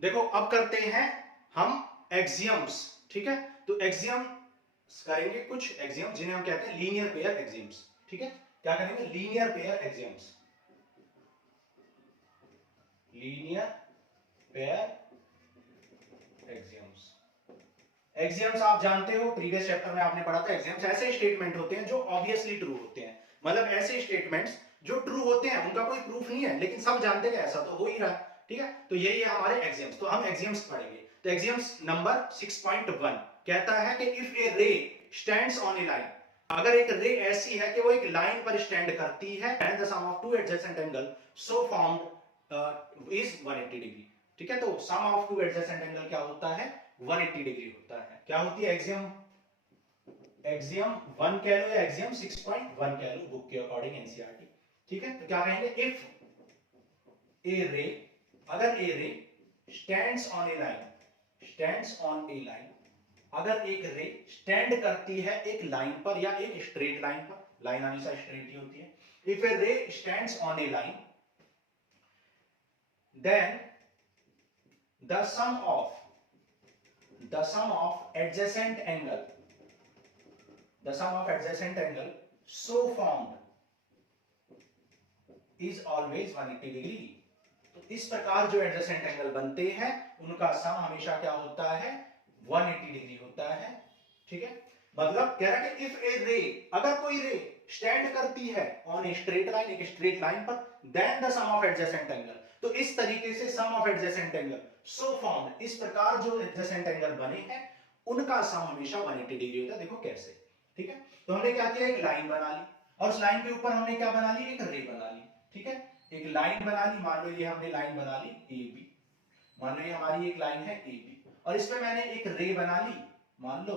देखो अब करते हैं हम एक्सियम्स, ठीक है। तो एक्सियम करेंगे, कुछ एक्सियम जिन्हें हम कहते हैं लीनियर पेयर एक्सियम्स, ठीक है। क्या करेंगे? Linear pair axioms, linear pair axioms. Axioms आप जानते हो, प्रीवियस चैप्टर में आपने पढ़ा था। एक्सियम्स ऐसे स्टेटमेंट होते हैं जो ऑब्वियसली ट्रू होते हैं, मतलब ऐसे स्टेटमेंट्स जो ट्रू होते हैं, उनका कोई प्रूफ नहीं है, लेकिन सब जानते हैं ऐसा तो हो ही रहा है, ठीक है। तो यही है हमारे एक्सियम्स। तो हम एक्सियम्स पढ़ेंगे। तो एक्सियम्स नंबर 6.1 कहता है कि if a ray stands on a line, अगर एक रे ऐसी है कि वो एक लाइन पर स्टैंड करती है, and the sum of two adjacent angle so formed is 180 degree, ठीक है। तो sum of two adjacent angle क्या होता है? 180 डिग्री होता है। क्या होती है एक्सियम? एक्सियम 1 कह लो या एक्सियम 6.1 कह लो, बुक के अकॉर्डिंग, एनसीईआरटी, ठीक है। तो क्या कहेंगे? इफ ए रे, अगर ए ray stands on a line, stands on a line, अगर एक रे स्टैंड करती है एक लाइन पर या एक स्ट्रेट लाइन पर, लाइन हमेशा स्ट्रेट ही होती है। If a ray stands on a line, then the sum of adjacent angle, the sum of adjacent angle so formed is always 180 degree। तो इस प्रकार जो एडजेसेंट एंगल बनते हैं उनका सम हमेशा क्या होता है? 180 डिग्री होता है, ठीक है। मतलब कह रहा है कि इफ ए रे, अगर कोई रे स्टैंड करती है ऑन ए स्ट्रेट लाइन, एक स्ट्रेट लाइन पर, then the sum of adjacent angle, तो इस तरीके से sum of adjacent angle so formed, इस प्रकार जो एडजेसेंट एंगल बने हैं उनका सम हमेशा 180 डिग्री होता है। देखो कैसे, ठीक है। तो हमने क्या किया? एक लाइन बना ली, और उस लाइन के ऊपर हमने क्या बना ली? एक रे बना ली, ठीक है। एक लाइन बना ली, मान लो ये हमने लाइन बना ली ए बी, मान लो ये हमारी एक लाइन है ए बी, और इस पे मैंने एक रे बना ली, मान लो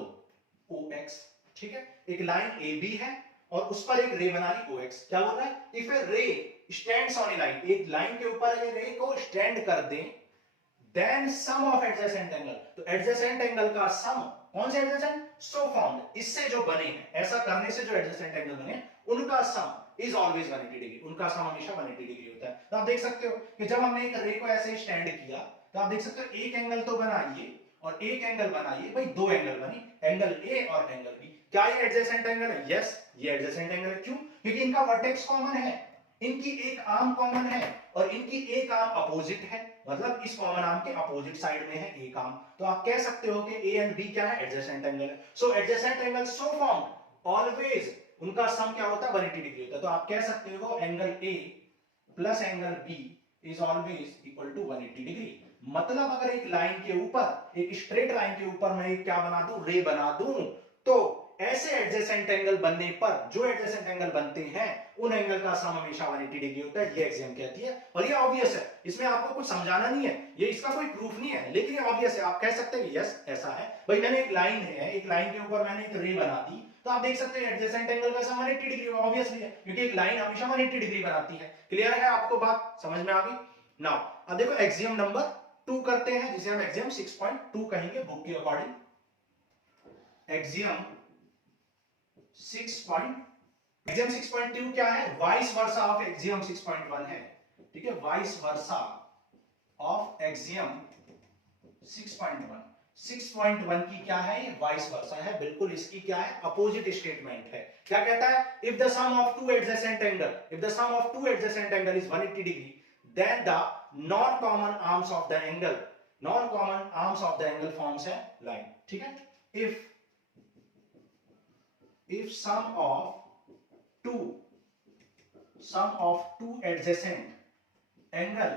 ओ एक्स, ठीक है। एक लाइन ए बी है और उस पर एक रे बना ली ओ एक्स। क्या बोल रहा है? If a ray stands on a line, एक लाइन के ऊपर अगर रे को स्टैंड कर दें, then sum of adjacent angle, तो एडजेसेंट एंगल का सम, कौन से एडजेसेंट? सो फाउंड, इससे जो बने हैं, ऐसा करने से जो एडजेसेंट एंगल बने उनका सम इज ऑलवेज 180 डिग्री, उनका सम हमेशा 180 डिग्री होता है। तो आप देख सकते हो कि जब हमने एक रे को ऐसे स्टैंड किया, तो आप देख सकते हो एक एंगल तो बना ये और एक एंगल बना ये, भाई दो एंगल बनी, एंगल ए और एंगल बी। क्या ये एडजेसेंट एंगल है? यस, ये एडजेसेंट एंगल है। क्यों? क्योंकि इनका वर्टेक्स कॉमन है, इनकी एक आर्म कॉमन है और इनकी एक आर्म अपोजिट है, मतलब इस कॉमन आर्म के अपोजिट साइड में है एक आर्म। तो आप कह सकते हो कि ए एंड बी क्या है? एडजेसेंट एंगल है। So adjacent angle so formed always, उनका सम क्या होता है? 180 डिग्री होता है। तो आप कह सकते हो angle A plus angle B is always equal to 180 degree. मतलब अगर एक लाइन के ऊपर, एक स्ट्रेट लाइन के ऊपर मैं क्या बना दूं? रे बना दूं, तो ऐसे एडजेसेंट एंगल बनने पर, जो एडजेसेंट एंगल बनते हैं उन एंगल का सम हमेशा 180 डिग्री होता है। ये एक्सियम कहती है, और ये ऑब्वियस है, इसमें आपको कुछ समझाना नहीं है, ये इसका कोई प्रूफ नहीं है, लेकिन ये ऑब्वियस है। आप कह सकते हैं यस ऐसा है। भाई मैंने एक लाइन है, एक लाइन के ऊपर मैंने एक रे बना दी, तो आप देख सकते हैं एडजेसेंट एंगल का सम 180 डिग्री होगा, ऑब्वियसली है, क्योंकि एक लाइन हमेशा 180 डिग्री बनाती है। क्लियर है आपको बात? समझ में आ गई? नाउ अब देखो एक्सियम नंबर 2 करते हैं, जिसे हम एक्सियम 6.2 कहेंगे बुक के अकॉर्डिंग। एक्सियम 6.2 क्या है? वाइस वर्सा ऑफ एक्सियम 6.1 है, ठीक है। वाइस वर्सा ऑफ एक्सियम 6.1, 6.1 की क्या है? ये वाइस वर्सा है, बिल्कुल इसकी क्या है? अपोजिट स्टेटमेंट है। क्या कहता है? If the sum of two adjacent angle, if the sum of two adjacent angle is 180 degree, then the non common arms of the angle, non common arms of the angle forms है line, ठीक है। if sum of two adjacent angle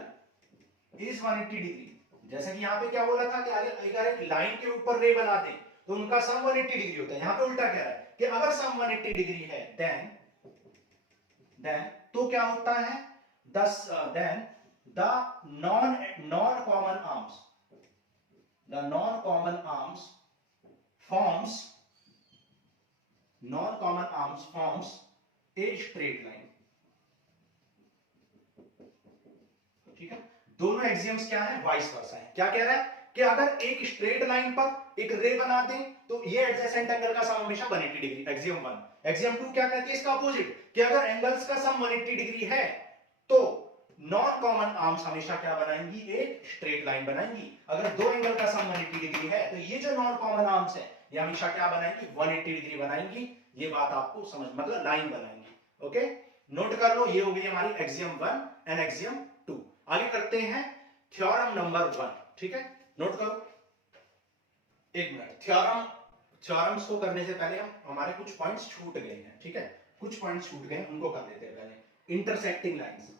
is 180 degree, जैसे कि यहां पे क्या बोला था कि अगर एक लाइन के ऊपर रे बना दे तो उनका सम 180 डिग्री होता है। यहां पे उल्टा कह रहा है कि अगर सम 180 डिग्री है, देन तो क्या होता है? Then the non common arms forms a straight line, ठीक है। दोनों एक्सियम्स क्या है? वाइस वर्सा है। क्या कह रहा है कि अगर एक स्ट्रेट लाइन पर एक रे बना दें तो ये एडजेसेंट एंगल का सम हमेशा 180 डिग्री, एक्सियम 1। एक्सियम 2 क्या कहती है? इसका अपोजिट, कि अगर एंगल्स का सम 180 डिग्री है तो नॉन कॉमन आर्म्स हमेशा क्या बनाएंगी, एक स्ट्रेट लाइन बनाएंगी। अगर दो एंगल का सम 180 डिग्री है तो ये जो नॉन कॉमन आर्म्स है ये हमेशा क्या बनाएंगी, 180 डिग्री बनाएंगी। ये बात आपको समझ, मतलब लाइन बनाएंगी। ओके, नोट कर लो, ये हो गई हमारी एक्सियम 1 एंड एक्सियम 2। आगे करते हैं थ्योरम नंबर 1। ठीक है, नोट करो, एक मिनट। थ्योरम्स को करने से पहले हमारे कुछ पॉइंट्स छूट गए हैं। ठीक है, कुछ पॉइंट्स छूट गए, उनको कर लेते हैं पहले। इंटरसेक्टिंग लाइंस,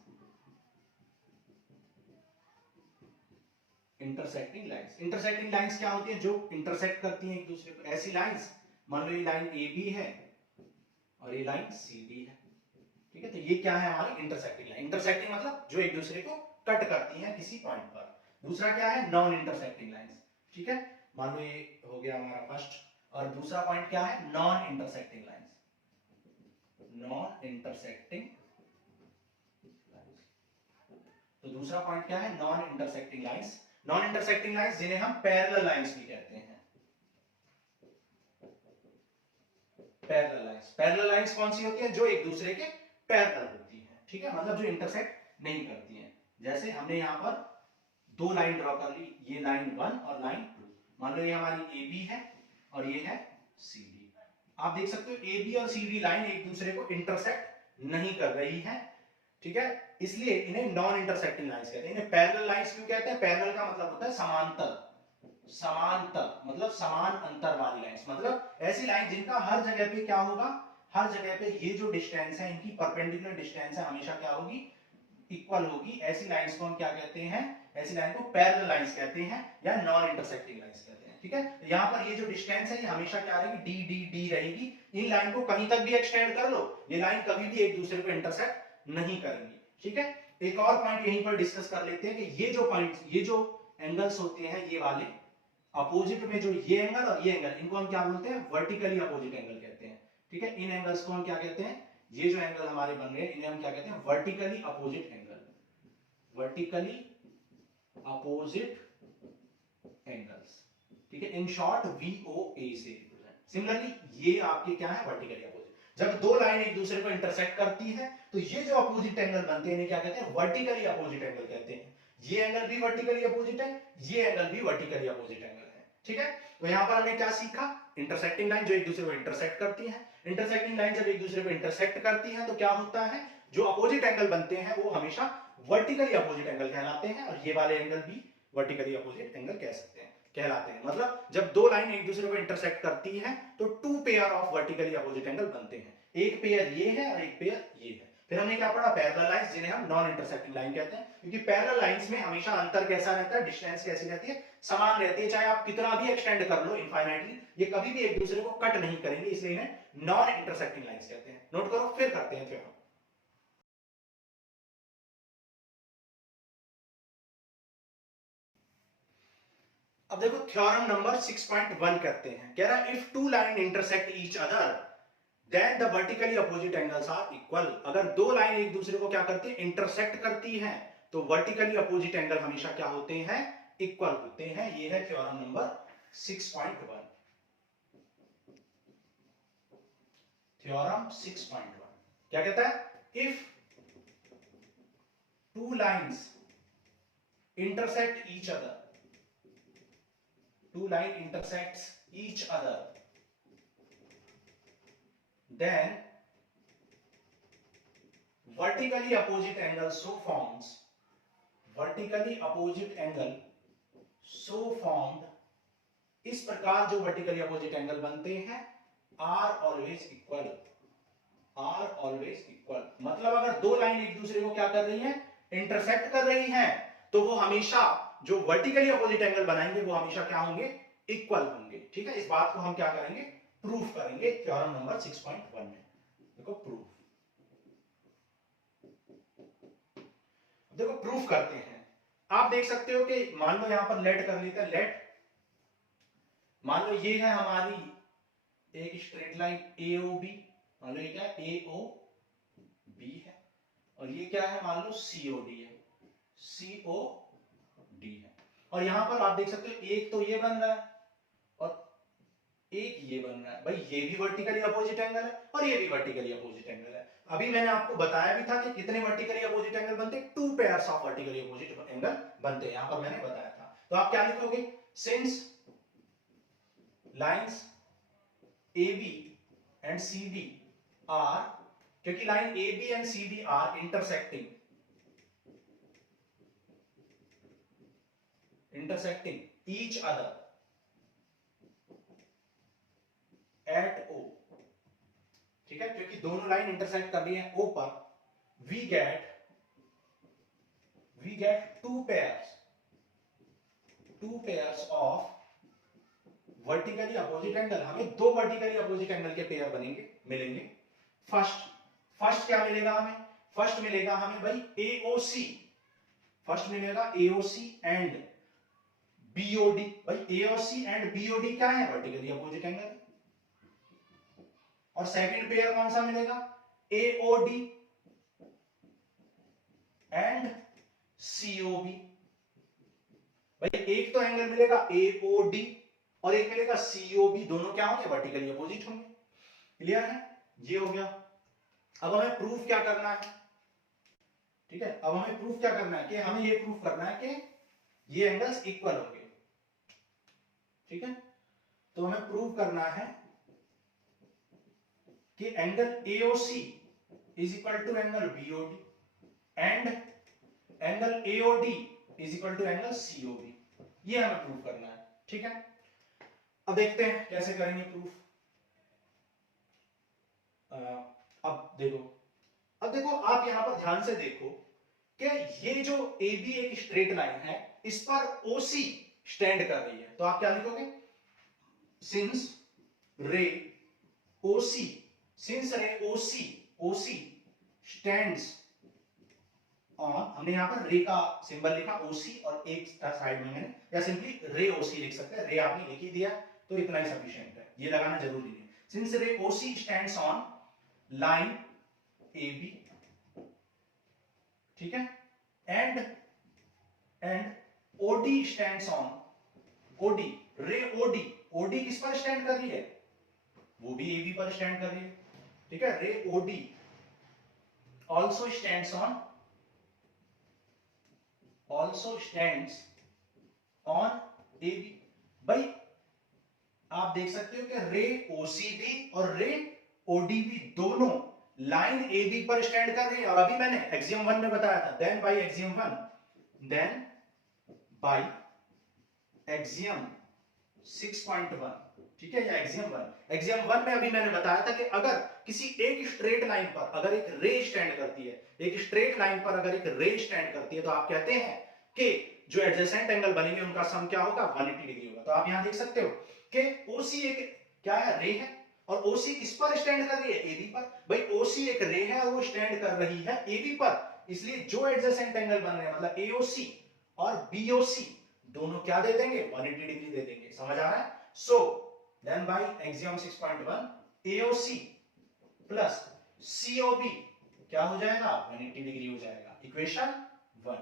इंटरसेक्टिंग लाइंस क्या होती है, जो इंटरसेक्ट करती हैं एक दूसरे को। ऐसी लाइंस, मान लो ये लाइन ए बी है और ये लाइन सी डी है। ठीक है, तो ये क्या है हमारी इंटरसेक्टिंग लाइन। इंटरसेक्टिंग मतलब जो एक दूसरे को कट करती हैं किसी पॉइंट पर। दूसरा क्या है, नॉन इंटरसेक्टिंग लाइंस। ठीक है, मान लो ये हो गया हमारा फर्स्ट, और दूसरा पॉइंट क्या है, non intersecting lines, non intersecting. तो दूसरा पॉइंट क्या है, non intersecting lines. Non intersecting lines जिन्हें हम पैरेलल लाइंस भी कहते हैं। पैरेलल लाइंस कौन सी होती है, जो एक दूसरे के पैरेलल होती है। ठीक है, मतलब जो इंटरसेक्ट नहीं करती हैं। जैसे हमने यहां पर दो लाइन ड्रॉ कर ली, ये लाइन 1 और लाइन 2। मान लो ये हमारी ए बी है और ये है सी डी। आप देख सकते हो ए बी और सी डी लाइन एक दूसरे को इंटरसेक्ट नहीं कर रही है। ठीक है, इसलिए इन्हें नॉन इंटरसेक्टिंग लाइंस कहते हैं। इन्हें पैरेलल लाइंस क्यों कहते हैं, पैरेलल का मतलब होता है समांतर, समांतर मतलब समान अंतर वाली लाइंस, मतलब ऐसी लाइन जिनका हर जगह पे क्या होगा, हर जगह पे ये जो डिस्टेंस है, इनकी परपेंडिकुलर डिस्टेंस है हमेशा क्या होगी, इक्वल होगी। ऐसी लाइंस को हम क्या कहते हैं, ऐसी लाइन को पैरेलल लाइंस कहते हैं या नॉन इंटरसेक्टिंग लाइंस कहते हैं। ठीक है, तो यहां पर ये जो डिस्टेंस है ये हमेशा क्या रहेगी, डी डी डी रहेगी। इन लाइन को कहीं तक भी एक्सटेंड कर लो, ये लाइन कभी भी एक दूसरे को इंटरसेक्ट नहीं करेंगी। ठीक है, एक और पॉइंट यहीं पर डिस्कस कर लेते हैं कि ये जो पॉइंट्स, ये जो एंगल्स होते हैं, ये वाले अपोजिट में जो ये एंगल और ये एंगल, इनको हम क्या बोलते हैं, वर्टिकली अपोजिट एंगल कहते हैं। ठीक है, इन एंगल्स को हम क्या कहते हैं, ये जो एंगल हमारे बन रहे हैं इन्हें हम क्या कहते हैं, vertically opposite angle, vertically opposite angles. ठीक है, इन शॉर्ट VOA से रिप्रेजेंट। सिमिलरली ये आपके क्या है, वर्टिकली अपोजिट। जब दो लाइन एक दूसरे को इंटरसेक्ट करती है तो ये जो अपोजिट एंगल बनते हैं इन्हें क्या कहते हैं, वर्टिकली अपोजिट एंगल कहते हैं। ये एंगल भी वर्टिकली अपोजिट है, ये एंगल भी वर्टिकली अपोजिट एंगल है। ठीक है, तो यहां पर हमने क्या सीखा, इंटरसेक्टिंग लाइन जो एक दूसरे को इंटरसेक्ट करती है। इंटरसेक्टिंग लाइन जब एक दूसरे को इंटरसेक्ट करती है तो क्या होता है, जो अपोजिट एंगल बनते हैं वो हमेशा वर्टिकली अपोजिट एंगल कहलाते हैं, और ये वाले एंगल भी वर्टिकली अपोजिट एंगल कह सकते हैं, कहलाते हैं। मतलब जब दो लाइन एक दूसरे को इंटरसेक्ट करती है तो two pair of vertically opposite angle बनते हैं। एक पेयर ये है और एक पेयर ये है। फिर हमने क्या पढ़ा, पैरेलल लाइंस जिन्हें हम नॉन इंटरसेक्टिंग लाइन कहते हैं, क्योंकि पैरेलल लाइंस में हमेशा अंतर कैसा रहता है, डिस्टेंस कैसी रहती है, समान रहती है। चाहे आप कितना भी एक्सटेंड कर लो इनफाइनाइटली, ये कभी भी एक दूसरे को कट नहीं करेंगे, इसलिए इन्हें नॉन इंटरसेक्टिंग लाइंस कहते हैं। नोट करो, फिर करते हैं थ्योरम। अब देखो थ्योरम नंबर 6.1 करते हैं। कह रहा है if two line intersect each other then the vertically opposite angles are equal. अगर दो लाइन एक दूसरे को क्या करती है, इंटरसेक्ट करती हैं, तो वर्टिकली अपोजिट एंगल हमेशा क्या होते हैं, इक्वल होते हैं। ये है थ्योरम नंबर 6.1। थ्योरम 6.1 क्या कहता है, if two lines intersect each other, two line intersects each other, then vertically opposite angle so forms, vertically opposite angle so formed, इस प्रकार जो vertically opposite angle बनते हैं are always equal, are always equal। मतलब अगर दो line एक दूसरे को क्या कर रही हैं, इंटरसेक्ट कर रही हैं, तो वो हमेशा जो वर्टिकली अपोजिट एंगल बनाएंगे वो हमेशा क्या होंगे, इक्वल होंगे। ठीक है, इस बात को हम क्या करेंगे, प्रूफ करेंगे थ्योरम नंबर 6.1 में। देखो प्रूफ, देखो प्रूफ करते हैं। आप देख सकते हो कि मान लो यहां पर लेट कर लेते हैं, लेट मान लो ये है हमारी एक स्ट्रेट लाइन AOB, मान लो ये क्या है, AOB है, और ये क्या है, मान लो COD है, COD है। और यहां पर आप देख सकते हो एक तो ये बन रहा है और एक ये बन रहा है। भाई ये भी वर्टिकली अपोजिट एंगल है और ये भी वर्टिकली अपोजिट एंगल है, अभी मैंने आपको बताया भी था कि कितने वर्टिकली अपोजिट एंगल बनते हैं, 2 pairs of vertically opposite angle बनते हैं, यहां पर मैंने बताया था। तो आप क्या लिखोगे, since lines AB and CD are, क्योंकि line AB and CD are intersecting each other at O, ठीक है, क्योंकि दोनों लाइन इंटरसेक्ट कर रही है O पर, we get two pairs of vertically opposite angle, हमें दो वर्टिकली अपोजिट एंगल के पेयर बनेंगे, मिलेंगे। फर्स्ट क्या मिलेगा हमें, फर्स्ट मिलेगा हमें भाई AOC, फर्स्ट मिलेगा AOC एंड BOD। भाई AOC एंड BOD क्या है, वर्टिकली अपोजिट एंगल। और सेकंड पेयर कौन सा मिलेगा, AOD एंड COB। भाई एक तो एंगल मिलेगा AOD और एक मिलेगा COB, दोनों क्या होंगे, वर्टिकली अपोजिट होंगे। क्लियर है, ये हो गया। अब हमें प्रूफ क्या करना है, ठीक है, अब हमें प्रूफ क्या करना है कि हमें ये प्रूफ करना है कि ये एंगल्स इक्वल होंगे, ठीक है। तो हमें प्रूव करना है कि angle AOC is equal to angle BOD and angle AOD is equal to angle COB, ये हमें प्रूव करना है, ठीक है। अब देखते हैं कैसे करेंगे प्रूफ। अब देखो आप यहां पर ध्यान से देखो कि ये जो AB एक स्ट्रेट लाइन है, इस पर OC स्टैंड कर रही है, तो आप क्या लिखोगे, सिंस रे OC स्टैंड्स ऑन, हमने यहां पर रे का सिंबल लिखा OC और एक साइड में मैंने, या सिंपली रे OC लिख सकते हैं, रे आपने लिख ही दिया तो इतना ही सफिशिएंट है, ये लगाना जरूरी नहीं। सिंस रे OC stands on line AB, ठीक है, and OD stands on OD, रे OD किस पर स्टैंड कर रही है, वो भी AB पर स्टैंड कर रही है, ठीक है। रे OD also stands on AB। भाई आप देख सकते हो कि रे OC भी और रे OD भी दोनों लाइन AB पर स्टैंड कर रही है, और अभी मैंने एक्सियम 1 में बताया था, देन बाय एक्सियम 6.1, ठीक है, या एक्सियम 1 में अभी मैंने बताया था कि अगर किसी एक स्ट्रेट लाइन पर अगर एक रे स्टैंड करती है, एक स्ट्रेट लाइन पर अगर एक रे स्टैंड करती है, तो आप कहते हैं कि जो एडजेसेंट एंगल बनेंगे उनका सम क्या होगा, 180 डिग्री होगा। तो आप यहां देख सकते हो कि OC एक क्या है, रे है, और OC किस पर स्टैंड कर रही है, AB पर। भाई OC एक रे है और वो स्टैंड कर रही है AB पर, इसलिए जो एडजेसेंट एंगल बन रहे हैं, मतलब AOC और BOC दोनों क्या दे देंगे, 180 डिग्री दे देंगे। समझ आ रहा है। So then by axiom 6.1 AOC plus COB क्या हो जाएगा, 180 डिग्री हो जाएगा, equation 1।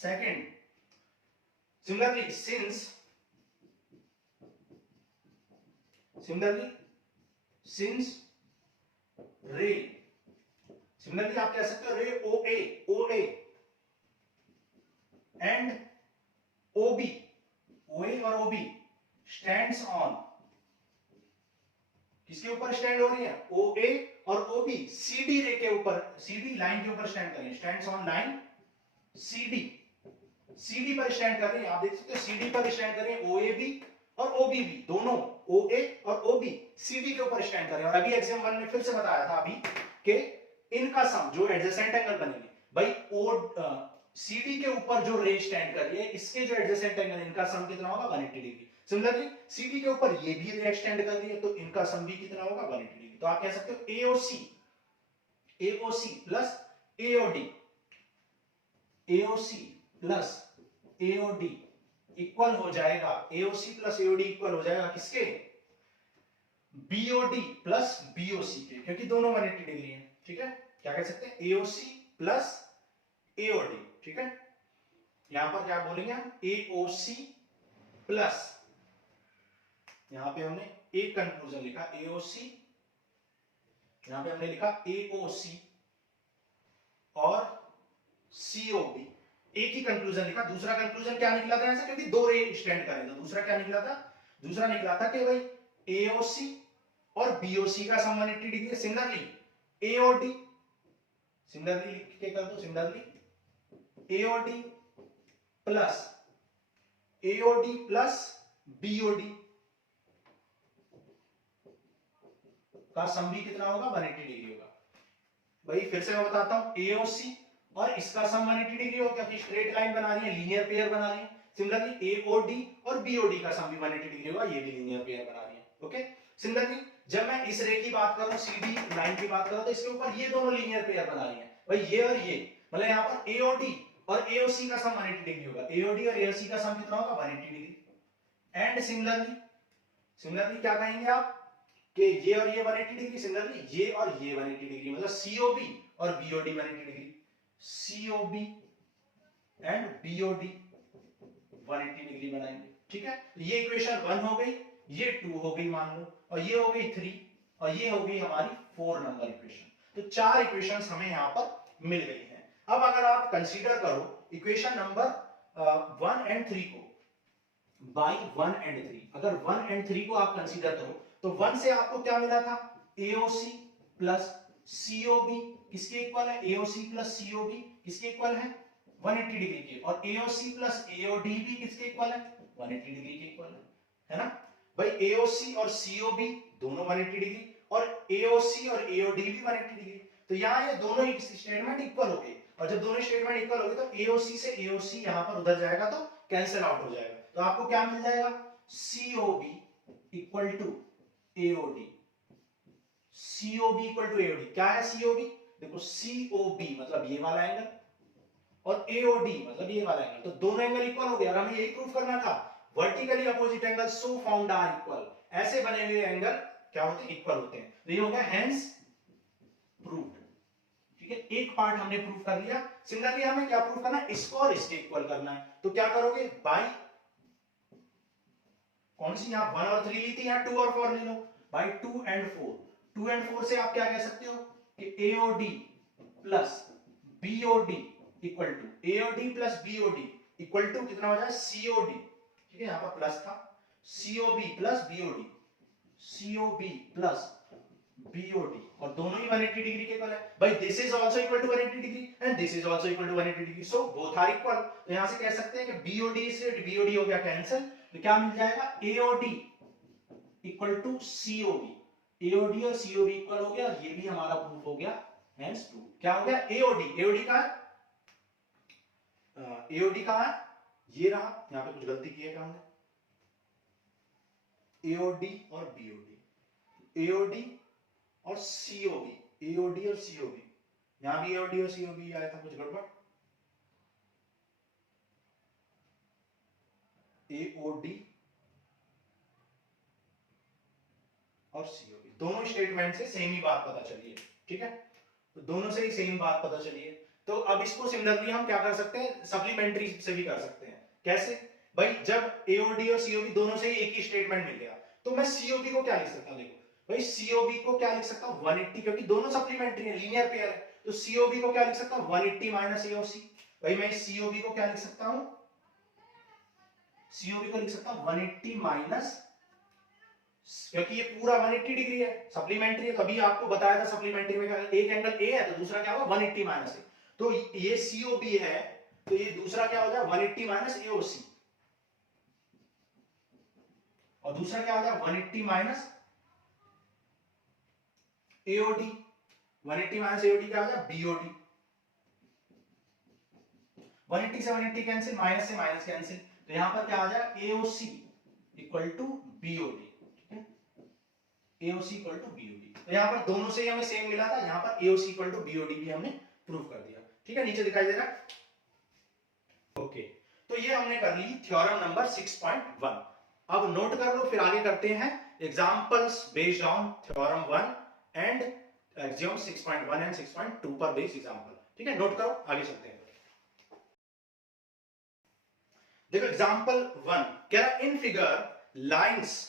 Second, similarly since ray, similarly आप कह सकते हो ray OA and OB, OA और OB स्टैंड्स ऑन, किसके ऊपर स्टैंड हो रही है, OA और OB CD रे के ऊपर, CD लाइन के ऊपर स्टैंड कर रही है, स्टैंड्स ऑन लाइन CD पर स्टैंड कर रही है। आप देख सकते हो CD पर स्टैंड कर रही है, OAB और OB भी दोनों, OA और OB CD के ऊपर स्टैंड कर रहे हैं। और अभी एक्सियम 1 में फिर से बताया था अभी कि इनका सम जो एडजेसेंट एंगल बनेंगे, भाई CD के ऊपर जो रे स्टैंड कर रही है, इसके जो एडजेसेंट एंगल, इनका सम कितना होगा, 180 डिग्री। सिमिलरली CD के ऊपर ये भी रे एक्सटेंड कर रही है, तो इनका सम भी कितना होगा, 180 डिग्री। तो आप कह सकते हो AOC प्लस AOD इक्वल हो जाएगा, AOC प्लस AOD इक्वल हो जाएगा किसके, BOD प्लस BOC के, क्योंकि दोनों 180 डिग्री है, ठीक है। क्या कह सकते हैं, AOC प्लस AOD, ठीक है। यहां पर क्या बोलेंगे हम, AOC प्लस, यहां पे हमने एक कंक्लूजन लिखा, AOC यहां पे हमने लिखा AOC और COB, एक ही कंक्लूजन लिखा। दूसरा कंक्लूजन क्या निकला था ऐसा, क्योंकि दो रे स्टैंड करें तो दूसरा क्या निकला था, दूसरा निकला था कि भाई AOC और BOC का सम 180 डिग्री। सिमिलरली AOD, सिमिलरली लिख के कर दो, सिमिलरली AOD प्लस BOD का सम भी कितना होगा, 180 डिग्री होगा। भाई फिर से मैं बताता हूं, AOC और इसका सम 180 डिग्री होगा क्योंकि स्ट्रेट लाइन बना रही है, लीनियर पेयर बना रही है। सिमिलरली AOD और BOD का सम भी 180 डिग्री होगा, ये भी लीनियर पेयर बना रही है। ओके, सिमिलरली जब मैं इस रे की बात करूं, CD लाइन की बात करूं, तो इसके ऊपर ये दोनों लीनियर पेयर बना रही है भाई, ये और ये, मतलब यहां पर AOD और AOC का सम 180 डिग्री होगा। AOD और AOC का सम कितना होगा, 180 डिग्री। एंड सिमिलरली क्या कहेंगे आप कि ये और ये 180 डिग्री, सिमिलरली ये और ये 180 डिग्री, मतलब COB और BOD 180 degree, COB and BOD 180 degree बनाएंगे। ठीक है, ये इक्वेशन 1 हो गई, ये 2 हो गई मान लो, और ये हो गई 3, और ये हो गई हमारी 4 नंबर इक्वेशन। तो 4 इक्वेशंस हमें यहां पर मिल गई हैं। अब अगर आप कंसीडर करो इक्वेशन नंबर 1 एंड 3 को बाई 1 एंड 3, अगर 1 एंड 3 को आप कंसीडर करो तो 1 से आपको क्या मिला था, AOC प्लस COB किसके इक्वल है, AOC प्लस COB किसके इक्वल है, 180 डिग्री के, और AOC प्लस AOD भी किसके इक्वल है, 180 डिग्री के इक्वल है ना भाई। AOC और COB दोनों 180 डिग्री, और AOC और AOD भी 180 डिग्री। तो यहां ये दोनों ही स्टेटमेंट इक्वल हो गए, और जब दोनों स्टेटमेंट इक्वल हो गए तो AOC से AOC यहां पर उधर जाएगा तो कैंसिल आउट हो जाएगा। तो आपको क्या मिल जाएगा, COB equal to AOD, COB equal to AOD। क्या है COB, देखो COB मतलब ये वाला एंगल, और AOD मतलब ये वाला एंगल, तो दोनों एंगल इक्वल हो गए। और हमें यही प्रूफ करना था, vertically opposite angle so found are equal, ऐसे बने हुए एंगल क्या होते हैं, इक्वल होते हैं। तो ये हो गया हेंस प्रूव्ड। ठीक है, एक पार्ट हमने प्रूफ कर लिया। सिमिलरली हमें क्या प्रूफ करना है, इसको और इसके इक्वल करना है। तो क्या करोगे, बाई कौन सी, यहां 1 और 3 ली थी, यहां 2 और 4 ले लो, बाई 2 एंड 4। 2 एंड 4 से आप क्या कह सकते हो कि AOD plus BOD equal to, AOD plus BOD equal to कितना हो जाए, COD। ठीक है, यहां पर प्लस था, COB plus BOD, COB plus BOD, और दोनों ही 180 डिग्री के इक्वल है भाई। This is also equal to 180 degree and this is also equal to 180 degree, so both are equal. तो यहां से कह सकते हैं कि BOD से BOD हो गया कैंसिल, तो क्या मिल जाएगा, AOD equal to COB, AOD और COB इक्वल हो गया, और ये भी हमारा प्रूफ हो गया, हेंस प्रूफ। क्या हो गया, AOD का है, AOD कहां है, ये रहा, यहां पे कुछ गलती की है क्या हमने, AOD और BOD, AOD और COB, AOD और COB, यहां भी AOD और COB आया था, कुछ गड़बड़, AOD और COB दोनों स्टेटमेंट से सेम ही बात पता चली है। ठीक है, तो दोनों से ही सेम बात पता चली है। तो अब इसको सिमिलरली हम क्या कर सकते हैं, सप्लीमेंट्री से भी कर सकते हैं। कैसे भाई, जब AOD और COB दोनों से ही एक ही स्टेटमेंट मिल गया, तो मैं COB को क्या लिख सकता हूं, देखो भाई COB को क्या लिख सकता हूं, 180, क्योंकि दोनों सप्लीमेंट्री है, लीनियर पेयर है, तो COB को क्या लिख सकता हूं, 180 माइनस AOC। भाई मैं COB को क्या लिख सकता हूं, COB को लिख सकता हूं 180 माइनस, क्योंकि ये पूरा 180 डिग्री है, सप्लीमेंट्री है। कभी आपको बताया था सप्लीमेंट्री में एक एंगल A है तो दूसरा क्या होगा, 180 माइनस A। तो ये COB है, तो ये दूसरा क्या हो जाए, 180 माइनस AOC, और दूसरा क्या हो जाए, 180 माइनस AOD, 180 माइनस AOD क्या हो जाए, BOD। 180 से 180 कैंसिल, माइनस से माइनस कैंसिल, तो यहां पर क्या आ जाए, AOC equal to BOD। AOC equal to BOD, तो यहां पर दोनों से ही हमें सेम मिला था, यहां पर AOC इक्वल टू BOD भी हमने प्रूव कर दिया। ठीक है, नीचे दिखाई दे रहा है। ओके, तो ये हमने कर ली थ्योरम नंबर 6.1। अब नोट कर लो, फिर आगे करते हैं examples based on theorem 1 and axiom 6.1 and 6.2 पर बेस्ड एग्जांपल। ठीक है, नोट करो, आगे चलते हैं। देखो एग्जांपल 1 क्या, in figure lines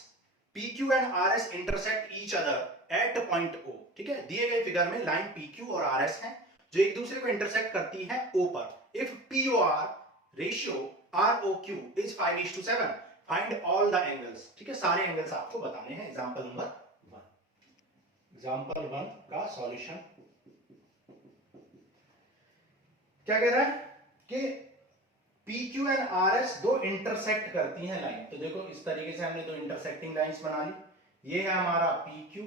PQ and RS intersect each other at point O, ठीक है, दिए गए फिगर में लाइन PQ और RS है जो एक दूसरे को इंटरसेक्ट करती है O पर। If POR ratio ROQ is 5:7, find all the angles, ठीक है, सारे एंगल्स आपको बताने हैं। एग्जांपल नंबर 1, एग्जांपल 1 का सॉल्यूशन क्या कह रहा है कि PQ एंड RS दो इंटरसेक्ट करती हैं लाइन। तो देखो इस तरीके से हमने दो इंटरसेक्टिंग लाइंस बना ली। ये है हमारा PQ,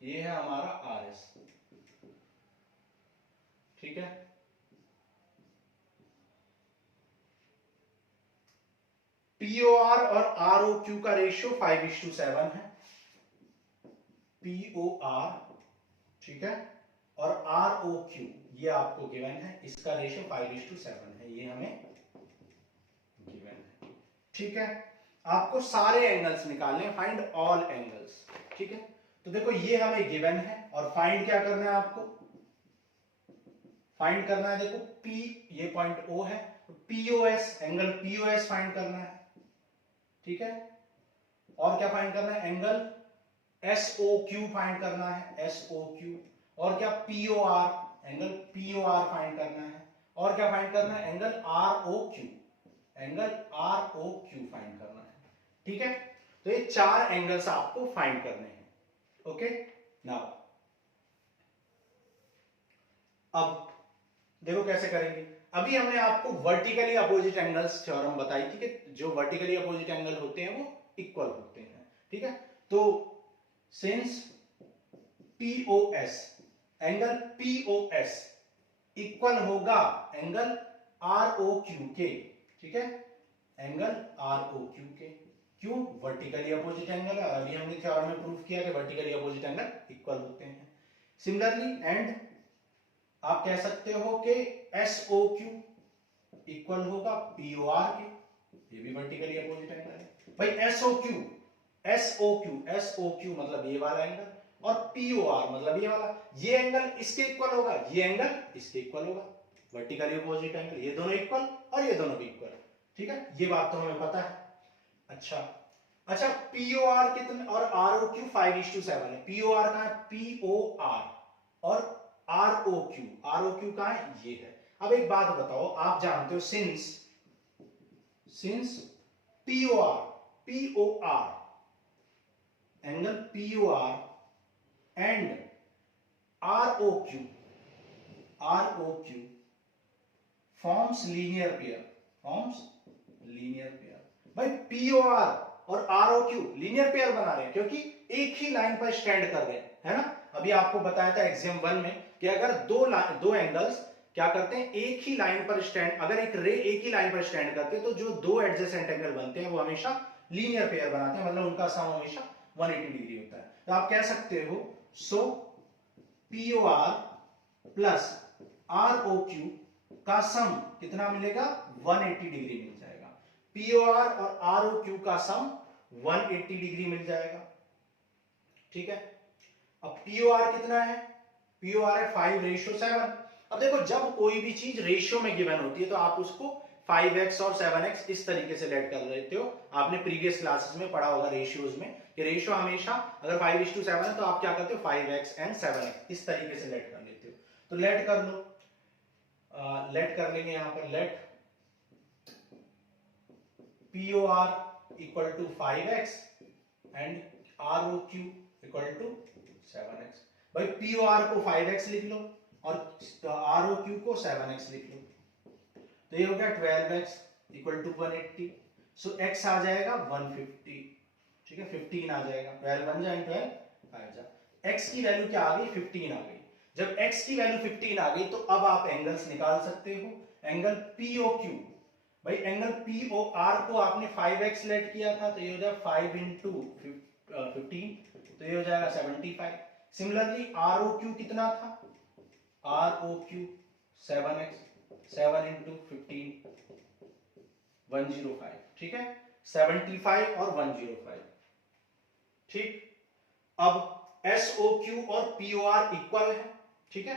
ये है हमारा RS, ठीक है। POR और ROQ का रेशियो 5:7 है। POR, ठीक है, और ROQ ये आपको गिवन है, इसका रेशियो 5:7 है, ये हमें गिवन है, ठीक है। आपको सारे एंगल्स निकालने, फाइंड ऑल एंगल्स, ठीक है। तो देखो ये हमें गिवन है और फाइंड क्या करना है आपको, फाइंड करना है, देखो P ये पॉइंट O है, तो POS एंगल POS फाइंड करना है, ठीक है। और क्या फाइंड करना है, एंगल SOQ फाइंड करना है, SOQ। और क्या POR, एंगल POR फाइंड करना है। और क्या फाइंड करना है, angle ROQ, angle ROQ find करना है, ठीक है। तो ये चार एंगल्स आपको फाइंड करने हैं, ओके। नाउ अब देखो कैसे करेंगे। अभी हमने आपको वर्टिकली अपोजिट एंगल्स थ्योरम बताई थी कि जो वर्टिकली अपोजिट एंगल होते हैं वो इक्वल होते हैं, ठीक है। तो since POS, angle POS equal होगा एंगल ROQ के, ठीक है, एंगल ROQ के। क्यों, वर्टिकली अपोजिट एंगल है। अभी हमने थ्योरम में प्रूफ किया कि वर्टिकली अपोजिट एंगल इक्वल होते हैं। सिमिलरली एंड आप कह सकते हो कि SOQ इक्वल होगा POR के, ये भी वर्टिकली अपोजिट एंगल है भाई। SOQ मतलब ये वाला एंगल, और POR मतलब ये वाला, ये एंगल इसके इक्वल होगा, ये एंगल इसके इक्वल होगा, वर्टिकली अपोजिट एंगल, ये दोनों इक्वल और ये दोनों भी इक्वल, ठीक है। ये बात तो हमें पता है। अच्छा POR कितने और ROQ 5:7 है। POR कहां है, POR, और ROQ कहां है, ये है। अब एक बात बताओ, आप जानते हो since POR angle POR and ROQ forms linear pair, भाई POR और ROQ लीनियर पेयर बना रहे हैं क्योंकि एक ही लाइन पर स्टैंड कर रहे हैं, है ना। अभी आपको बताया था एग्जाम 1 में कि अगर दो एंगल्स क्या करते हैं, एक ही लाइन पर स्टैंड, अगर एक रे एक ही लाइन पर स्टैंड करते हैं तो जो दो एडजेसेंट एंगल बनते हैं वो हमेशा लीनियर पेयर बनाते हैं, मतलब उनका सम हमेशा 180 डिग्री होता है। तो आप कह सकते हो सो POR प्लस ROQ का सम कितना मिलेगा, 180 डिग्री मिल जाएगा। POR और ROQ का सम 180 डिग्री मिल जाएगा, ठीक है। अब POR कितना है, POR है 5:7। अब देखो जब कोई भी चीज रेशियो में गिवन होती है तो आप उसको 5x और 7x इस तरीके से लेट कर लेते हो। आपने प्रीवियस क्लासेस में पढ़ा होगा रेशियोज में कि रेशियो हमेशा अगर 5:7 है तो आप क्या करते हो, 5x एंड 7x इस तरीके से लेट कर लेते हो। तो लेट कर लो, लेट कर लेंगे यहां पर, let POR equal to 5x and ROQ equal to 7x। भाई POR को 5x लिख लो और ROQ को 7x लिख लो, तो ये हो गया 12x equal to 180। So x आ जाएगा 150, ठीक है, 15 आ जाएगा, 12 बन जाए 12 आ जा। x की वैल्यू क्या आ गई, 15 आ गई। जब x की वैल्यू 15 आ गई तो अब आप एंगल्स निकाल सकते हो। एंगल POQ, भाई एंगल POR को आपने 5x लेट किया था तो ये हो जाएगा 5 इंटू 15, तो ये हो जाएगा 75। सिमिलरली ROQ कितना था, ROQ 7x, 7 इंटू 15 105, ठीक है, 75 और 105, ठीक। अब SOQ और POR इक्वल है, ठीक है,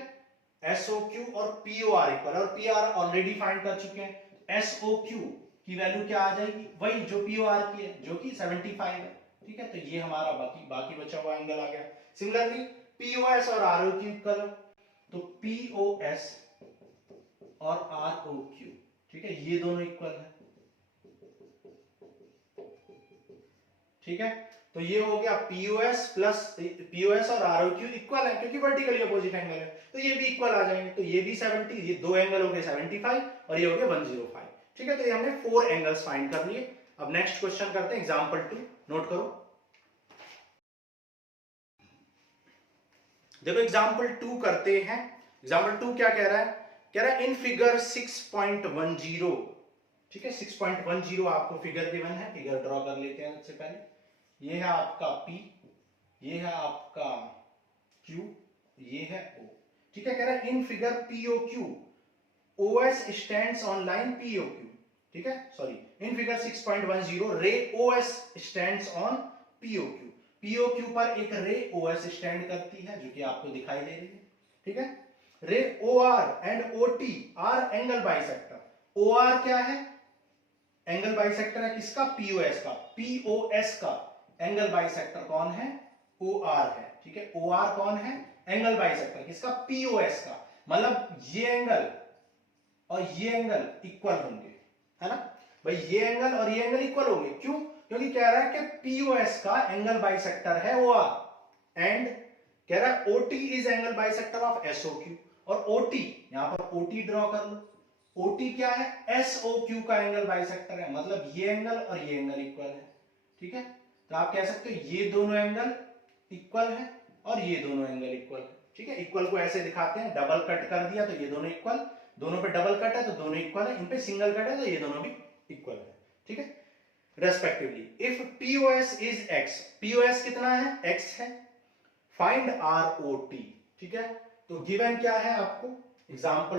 SOQ और POR इक्वल, और PR ऑलरेडी फाइंड कर चुके हैं। SOQ की वैल्यू क्या आ जाएगी, वही जो POR की है जो कि 75 है। ठीक है, तो ये हमारा बाकी बचा हुआ एंगल आ गया। सिमिलरली POS और ROQ इक्वल है, तो POS और ROQ, ठीक है, ये दोनों इक्वल है। ठीक है, तो ये हो गया POS और ROQ इक्वल है क्योंकि वर्टिकली अपोजिट एंगल है, तो ये भी इक्वल आ जाएंगे। तो ये भी 70, ये दो एंगल हो गए 75 और ये हो गया 105। ठीक है, तो ये हमने 4 एंगल्स फाइंड कर लिए। अब नेक्स्ट क्वेश्चन करते हैं एग्जांपल 2, नोट करो। देखो एग्जांपल 2 करते हैं। एग्जांपल 2 क्या कह रहा है, कह रहा है इन फिगर 6.10, ठीक है 6.10 आपको फिगर गिवन है, फिगर ड्रॉ कर लेते हैं सबसे पहले। ये है आपका P, ये है आपका Q, ये है O। ठीक है, कह रहा है in figure POQ OS stands on line POQ। ठीक है, सॉरी, इन फिगर 6.10 रे OS stands on POQ। POQ पर एक रे OS स्टैंड करती है जो कि आपको दिखाई दे रही है। ठीक है, रे OR and OT R angle bisector. OR क्या है, एंगल बाइसेक्टर है किसका, POS का। POS का एंगल बाइसेक्टर कौन है, OR है। ठीक है, OR कौन है, एंगल बाइसेक्टर किसका, POS का। मतलब ये एंगल और ये एंगल इक्वल होंगे, है ना भाई, ये एंगल और ये एंगल इक्वल होंगे। क्यों, क्योंकि कह रहा है कि POS का एंगल बाइसेक्टर है OR एंड कह रहा है OT is angle bisector of SOQ। और OT यहां पर OT ड्रॉ कर लो, OT क्या है, SOQ का एंगल बाइसेक्टर है, मतलब ये एंगल और ये एंगल इक्वल है। ठीक है, तो आप कह सकते हो ये दोनों एंगल इक्वल है और ये दोनों एंगल इक्वल है। ठीक है, इक्वल को ऐसे दिखाते हैं, डबल कट कर दिया तो ये दोनों इक्वल, दोनों पे डबल कट है तो दोनों इक्वल है, इन पे सिंगल कट है तो ये दोनों भी इक्वल है। ठीक है, respectively if POS is x, POS कितना है, x है, फाइंड ROT। ठीक है, तो गिवन क्या है आपको, एग्जांपल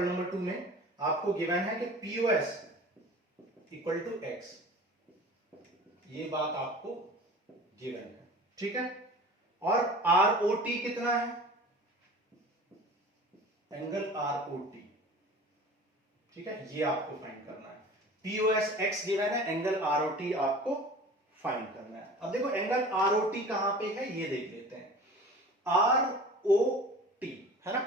नंबर 2 में आपको गिवन है कि POS इक्वल टू x, ये बात आपको गिवन है। ठीक है, और ROT कितना है, एंगल ROT। ठीक है, ये आपको फाइंड करना है। POS x गिवन है, एंगल ROT आपको फाइंड करना है। अब देखो एंगल ROT कहां पे है ये देख लेते हैं। ROT है ना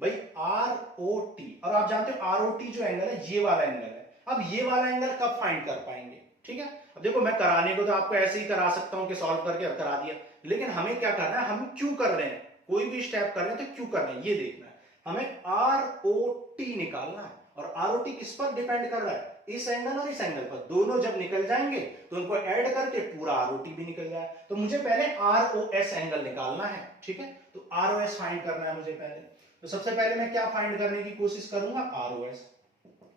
भाई, ROT, और आप जानते हो ROT जो एंगल है ये वाला एंगल है। अब ये वाला एंगल कब फाइंड कर पाएंगे, ठीक है, अब देखो मैं कराने को तो आपको ऐसे ही करा सकता हूं कि सॉल्व करके अब करा दिया, लेकिन हमें क्या करना है, हम क्यों कर रहे हैं, कोई भी स्टेप कर रहे हैं तो क्यों कर रहे हैं ये देखना है। हमें ROT निकालना है, और ROT किस पर डिपेंड कर रहा है, इस एंगल और इस एंगल पर, दोनों जब निकल जाएंगे तो उनको ऐड करके पूरा ROT भी निकल जाए। तो मुझे पहले ROS एंगल निकालना है। ठीक है, तो ROS फाइंड करना है मुझे पहले। तो सबसे पहले मैं क्या फाइंड करने की कोशिश करूंगा, ROS।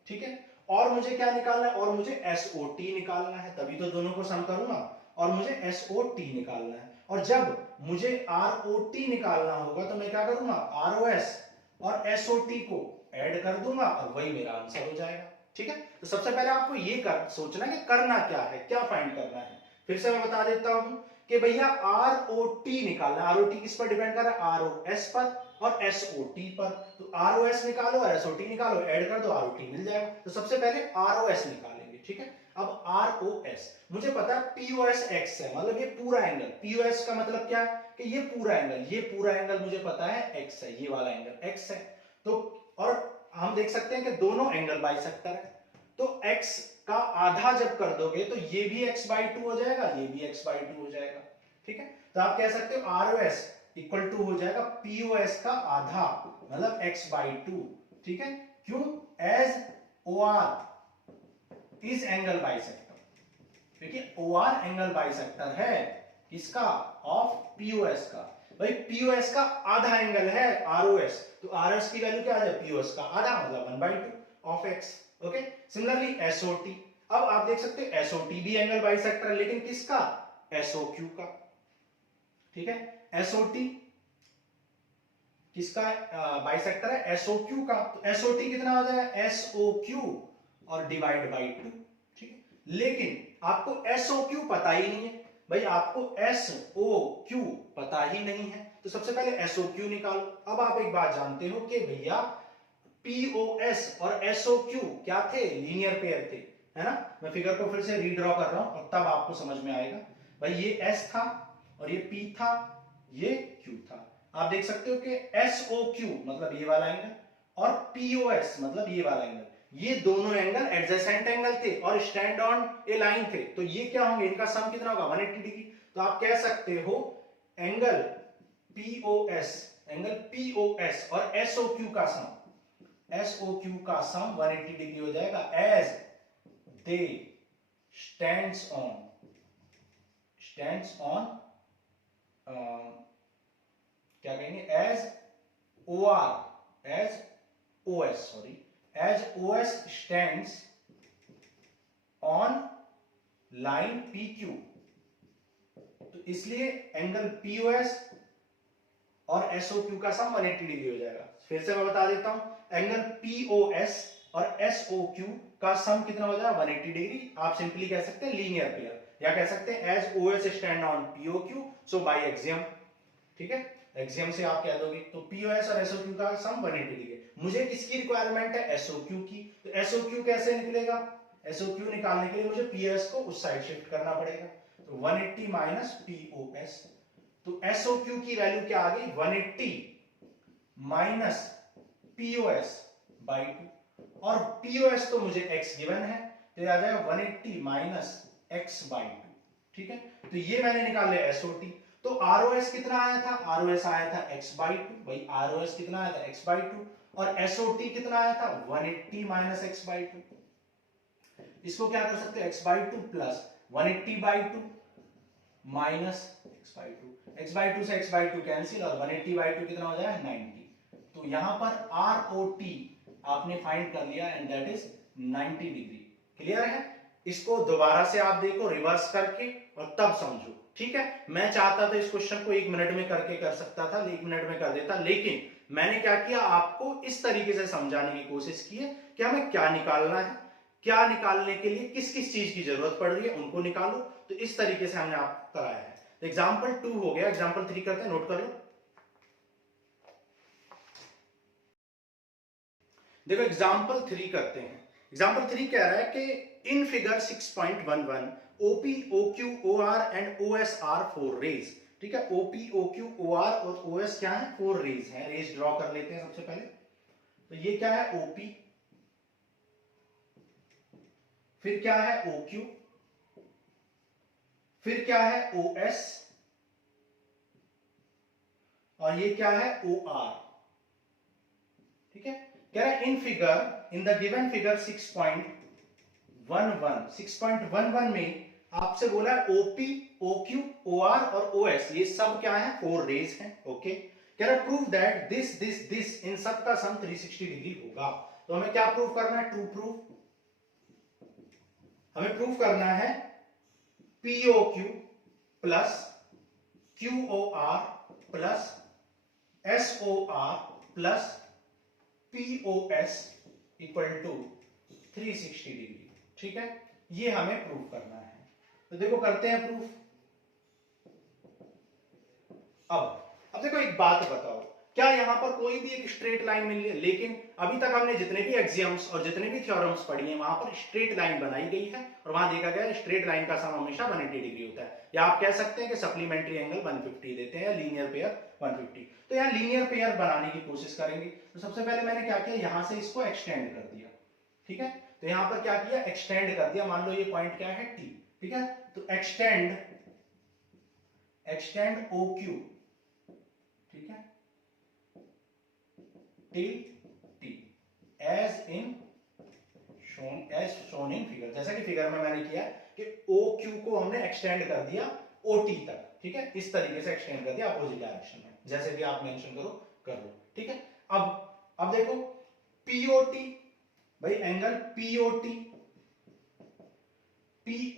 ठीक है, और मुझे क्या निकालना है, और मुझे SOT निकालना है, तभी तो दोनों को सम करूंगा, और मुझे SOT निकालना है। और जब मुझे ROT निकालना होगा तो मैं क्या करूंगा, ROS और SOT को ऐड कर दूंगा और वही मेरा आंसर हो जाएगा। ठीक है, तो सबसे पहले आपको ये सोचना है कि करना क्या है, क्या फाइंड करना है। फिर से मैं बता देता हूं कि भैया ROT निकालना, ROT किस पर डिपेंड कर रहा है, ROS पर और SOT पर। तो ROS निकालो और SOT निकालो, ऐड कर दो, ROT मिल जाएगा। तो सबसे पहले ROS निकालेंगे। ठीक है, अब ROS मुझे पता है POS x है, मतलब ये पूरा एंगल, POS का मतलब क्या है कि ये पूरा एंगल मुझे पता है x है, ये वाला एंगल x है। तो और हम देख सकते हैं कि दोनों एंगल बाइसेक्टर है, तो x का आधा जब कर दोगे तो ये भी x/2 हो जाएगा, ये भी x/2 हो जाएगा। ठीक है, तो आप कह सकते हो ROS इक्वल टू हो जाएगा POS का आधा, मतलब x/2। ठीक है, क्यों, as OR is angle bisector, क्योंकि OR एंगल बाइसेक्टर है किसका, ऑफ POS का। भाई POS का आधा एंगल है ROS, तो ROS की वैल्यू क्या आ जाए, POS का आधा, मतलब 1/2 of x। Okay, similarly SOT, अब आप देख सकते हैं SOT भी एंगल बाइसेक्टर है, लेकिन किसका, SOQ का। ठीक है, SOT किसका बाइसेक्टर है, SOQ का। तो SOT कितना आ जाएगा, SOQ और डिवाइड बाई 2। ठीक है, लेकिन आपको SOQ पता ही नहीं है भाई, आपको SOQ पता ही नहीं है, तो सबसे पहले SOQ निकालो। अब आप एक बात जानते हो कि भैया POS और SOQ क्या थे? लीनियर पेयर थे, है ना। मैं फिगर को फिर से रीड्रॉ कर रहा हूं और तब आपको समझ में आएगा। भाई ये S था और ये P था, ये Q था। आप देख सकते हो कि SOQ मतलब ये वाला एंगल और POS मतलब ये वाला एंगल, ये दोनों एंगल एडजेसेंट एंगल थे और स्टैंड ऑन ए लाइन थे। तो ये क्या होंगे? इनका सम कितना होगा? 180 डिग्री। तो आप कह सकते हो एंगल POS और SOQ का सम, SOQ का सम 180 डिग्री हो जाएगा एज दे स्टैंड्स ऑन क्या कहेंगे? As OS stands on line PQ। तो इसलिए एंगल POS और SOQ का सम 180 डिग्री हो जाएगा। फिर से मैं बता देता हूं, एंगल POS और SOQ का सम कितना हो जाएगा? 180 डिग्री। आप सिंपली कह सकते हैं लीनियर पेयर, या कह सकते हैं as OS stand on POQ so by axiom. ठीक है, एक्सियम से आप कह दोगे। तो POS और SOQ का सम 180 डिग्री। मुझे किसकी रिक्वायरमेंट है? SOQ की। तो SOQ कैसे निकलेगा? SOQ निकालने के लिए मुझे POS को उस साइड शिफ्ट करना पड़ेगा। तो 180 माइनस POS, तो SOQ की वैल्यू क्या आ गई? 180 माइनस POS बाई 2, और POS तो मुझे x गिवन है, तो ये आ जाएगा 180 माइनस x बाई 2। ठीक है, तो ये मैंने निकाल लिया SOT। तो ROS कितना आया था? ROS आया था x बाई 2। भाई ROS कितना आया था? x by 2। और SOT कितना आया था? 180 माइनस x बाई 2। इसको क्या कर सकते हो? x by 2 plus 180 by 2 minus x by 2। x by 2 से x बाई 2 कैंसिल, और 180 बाई 2 कितना हो जाएगा? 90। तो यहां पर ROT आपने फाइंड कर लिया and that is 90 degree. Clear है? इसको दोबारा से आप देखो रिवर्स करके और तब समझो। ठीक है, मैं चाहता था इस क्वेश्चन को 1 मिनट में करके कर सकता था, 1 मिनट में कर देता, लेकिन मैंने क्या किया? आपको इस तरीके से समझाने की कोशिश की है कि हमें क्या निकालना है, क्या निकालने के लिए किस किस चीज की जरूरत पड़ रही है उनको निकालो। तो इस तरीके से हमने आपको कराया है। तो एग्जाम्पल 2 हो गया, एग्जाम्पल 3 करते हैं, नोट कर लो। देखो एग्जाम्पल 3 करते हैं। एग्जाम्पल 3 कह रहा है कि in figure 6.11 OP, OQ, OR and OS are 4 rays. ठीक है, OP, OQ, OR और OS क्या है? 4 रेज है। रेज ड्रॉ कर लेते हैं सबसे पहले। तो ये क्या है? OP, फिर क्या है? OQ, फिर क्या है? OS, और ये क्या है? OR। ठीक है, कह रहा है in figure, in the given figure 6.11 में आपसे बोला है OP, OQ, OR और OS ये सब क्या है? 4 रेज हैं। ओके, कह रहा है प्रूव दैट दिस इन सब का सम 360 डिग्री होगा। तो हमें क्या प्रूव करना है? True proof. हमें प्रूव करना है POQ plus QOR plus SOR plus POS equal to 360 degree. ठीक है, ये हमें प्रूव करना है। तो देखो करते हैं प्रूफ। अब देखो एक बात बताओ, क्या यहां पर कोई भी एक स्ट्रेट लाइन मिल रही है? लेकिन अभी तक हमने जितने भी एक्सियम्स और जितने भी थ्योरम्स पढ़ी हैं वहां पर स्ट्रेट लाइन बनाई गई है और वहां देखा गया है स्ट्रेट लाइन का सम हमेशा 180 डिग्री होता है, या आप कह सकते हैं कि सप्लीमेंट्री एंगल 150 देते हैं, या लीनियर पेयर 150। तो यहाँ लीनियर पेयर बनाने की कोशिश करेंगे। तो सबसे पहले मैंने क्या किया? यहां से इसको एक्सटेंड कर दिया। ठीक है, तो यहां पर क्या किया? एक्सटेंड कर दिया। मान लो ये पॉइंट क्या है? T। ठीक है, तो एक्सटेंड OQ, ठीक है, till T as shown in figure. जैसा कि फिगर में मैंने किया कि OQ को हमने एक्सटेंड कर दिया OT तक। ठीक है, इस तरीके से एक्सटेंड कर दिया अपोजिट डायरेक्शन में, जैसे भी आप मेंशन करो कर लो। ठीक है, अब देखो POT, भाई एंगल POT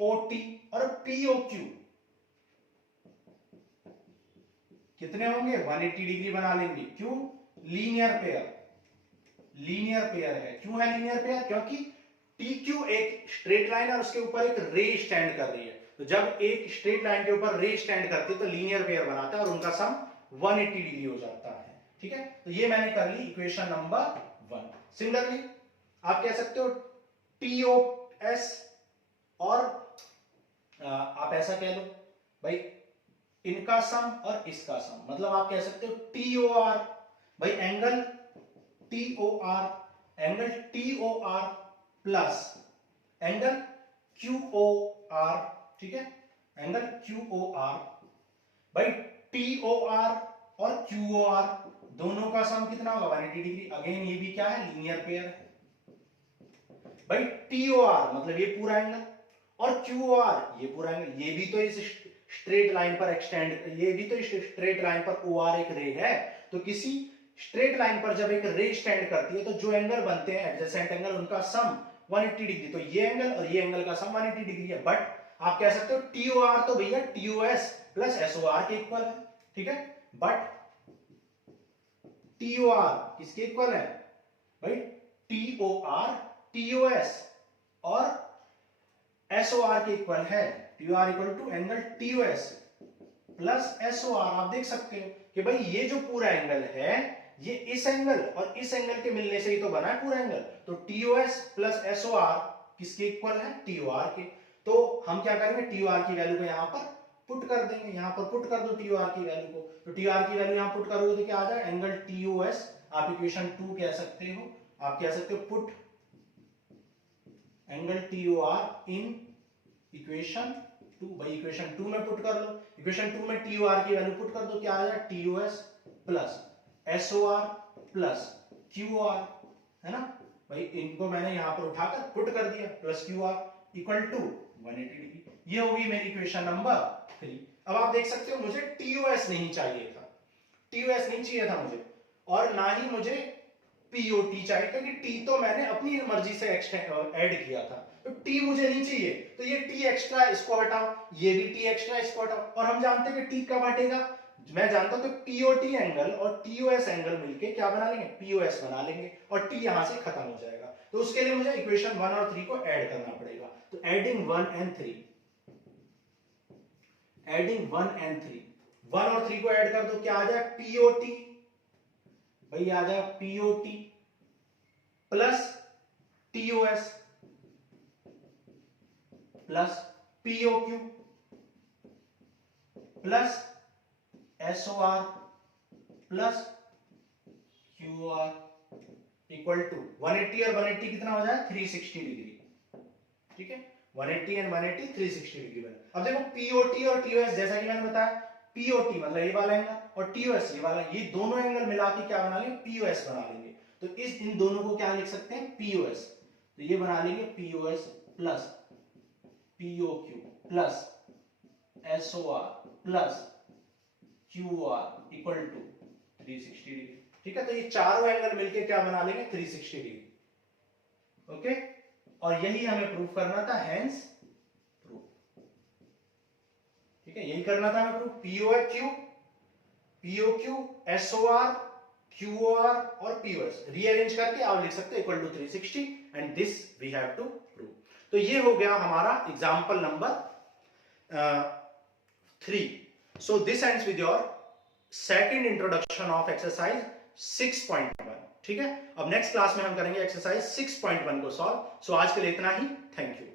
और POQ कितने होंगे? 180 डिग्री बना लेंगे। क्यों? लीनियर पेयर है। क्यों है लीनियर पेयर? क्योंकि TQ एक स्ट्रेट लाइन और उसके ऊपर एक रे स्टैंड कर रही है। तो जब एक स्ट्रेट लाइन के ऊपर रे स्टैंड करती है तो लीनियर पेयर बनाता है और उनका सम 180 डिग्री हो जाता है। ठीक है, तो ये मैंने कर ली इक्वेशन नंबर 1। सिमिलरली आप कह सकते हो TOS, और आप ऐसा कह लो भाई इनका सम और इसका सम, मतलब आप कह सकते हो TOR, भाई angle TOR plus angle QOR, ठीक है, एंगल QOR, भाई TOR और QOR दोनों का सम कितना होगा 180 डिग्री। अगेन ये भी क्या है, लीनियर पेयर है। भाई TOR मतलब ये पूरा एंगल और QOR ये पूरा एंगल, ये भी तो इस स्ट्रेट लाइन पर एक्सटेंड, ये भी तो इस स्ट्रेट लाइन पर OR एक रे है, तो किसी स्ट्रेट लाइन पर जब एक रे स्टैंड करती है तो जो एंगल बनते हैं एडजेसेंट एंगल उनका सम 180 डिग्री, तो ये एंगल और ये एंगल का सम 180 डिग्री है। बट आप कह सकते हो TOR तो भैया TOS प्लस SOR के इक्वल है, ठीक है, बट TOR किसके इक्वल है भाई, TOR TOS और SOR के इक्वल है। TOR equal to angle TOS plus SOR। आप देख सकते हो कि भाई ये जो पूरा एंगल है ये इस एंगल और इस एंगल के मिलने से ही तो बना है पूरा एंगल, तो TOS प्लस SOR किसके इक्वल है, TOR के। तो हम क्या करेंगे, TOR की वैल्यू को यहां पर पुट कर देंगे, यहां पर पुट कर दो TOR की वैल्यू को, तो TOR की वैल्यू यहां पुट करोगे तो क्या आ जाए, एंगल TOS, आप इक्वेशन 2 कह सकते हो, आप कह सकते हो put angle TOR in equation 2, भाई इक्वेशन 2 में पुट कर लो, इक्वेशन 2 में TOR की वैल्यू पुट कर दो, क्या आ जाए TOS plus SOR plus QOR, है ना भाई, इनको मैंने यहां पर उठाकर पुट कर दिया, plus QR equal to 180 degree. ये होगी मेरी इक्वेशन नंबर 3। अब आप देख सकते हो मुझे TOS नहीं चाहिए था, TOS नहीं चाहिए था मुझे, और ना ही मुझे POT चाहिए, क्योंकि T तो मैंने अपनी मर्जी से ऐड किया था, तो T मुझे नहीं चाहिए, तो ये T एक्स्ट्रा इसको हटाओ, ये भी T एक्स्ट्रा इसको हटाओ, और हम जानते हैं कि T कब हटेगा, मैं जानता हूं कि POT एंगल और TOS एंगल मिलके क्या बना लेंगे, POS बना लेंगे, और T यहां से खत्म हो जाएगा। तो उसके लिए मुझे इक्वेशन 1 और 3 को ऐड करना पड़ेगा, तो एडिंग 1 एंड 3, एडिंग 1 एंड 3, 1 और 3 को ऐड कर दो, क्या आ जाए POT, भाई आ जाए POT plus TOS plus POQ plus SOR plus QR equal to 180 और 180 कितना हो जाए 360 डिग्री, ठीक है, 180 एंड 180 360 डिग्री बने। अब देखो POT और TOS, जैसा कि मैंने बताया, POT मतलब ये वाला एंगल और TOS ये वाला, ये दोनों एंगल मिला के क्या बना लेंगे, POS बना लेंगे। तो इस इन दोनों को क्या लिख सकते हैं, POS, तो ये बना लेंगे POS plus POQ plus SOR plus QR equal to 360 degree, ठीक है। तो ये चारों एंगल मिलके क्या बना लेंगे, 360 डिग्री, ओके। और यही हमें प्रूफ करना था, हेंस प्रूफ, ठीक है, यही करना था हमें प्रूफ। POQ SOR QOR और POS रीअरेंज करके आप लिख सकते हो equal to 360 and this we have to prove. तो ये हो गया हमारा example number 3। So this ends with your second introduction of exercise 6.1, ठीक है। अब नेक्स्ट क्लास में हम करेंगे एक्सरसाइज 6.1 को सॉल्व। सो आज के लिए इतना ही, थैंक यू।